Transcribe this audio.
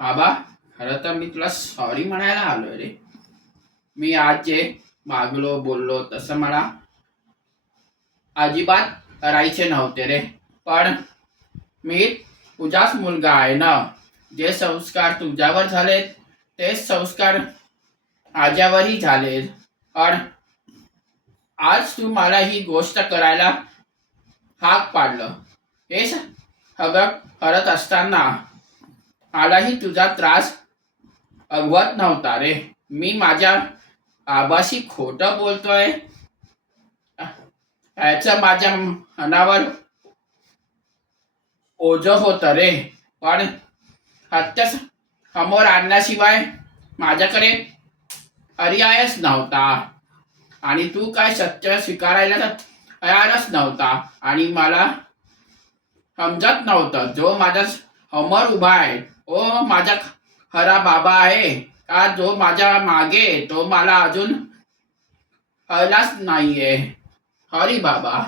आबा, खरं तर मी तुला सॉरी म्हणायला आलोय रे. मी आज जे वागलो बोललो तसं मला अजिबात करायचे नव्हते रे. पण मी तुझाच मुलगा आहे ना. जे संस्कार तुझ्यावर झालेत तेच संस्कार माझ्यावरही झालेत. पण आज तू मला ही गोष्ट करायला हाक पाडलं. हे सगळं करत असताना मलाही तुझा त्रास अगवत नव्हता रे. मी माझ्या आबाशी खोटं बोलतोय याचं माझ्या मनावर ओझं होतं रे. पण हत्या समोर आणल्याशिवाय माझ्याकडे पर्यायच नव्हता. आणि तू काय सत्य स्वीकारायला तयारच नव्हता. आणि मला समजत नव्हतं जो माझ्या समोर उभा आहे तो माझा खरा बाबा आहे का जो माझ्या मागे तो मला अजून कळलाच नाहीये. सॉरी बाबा.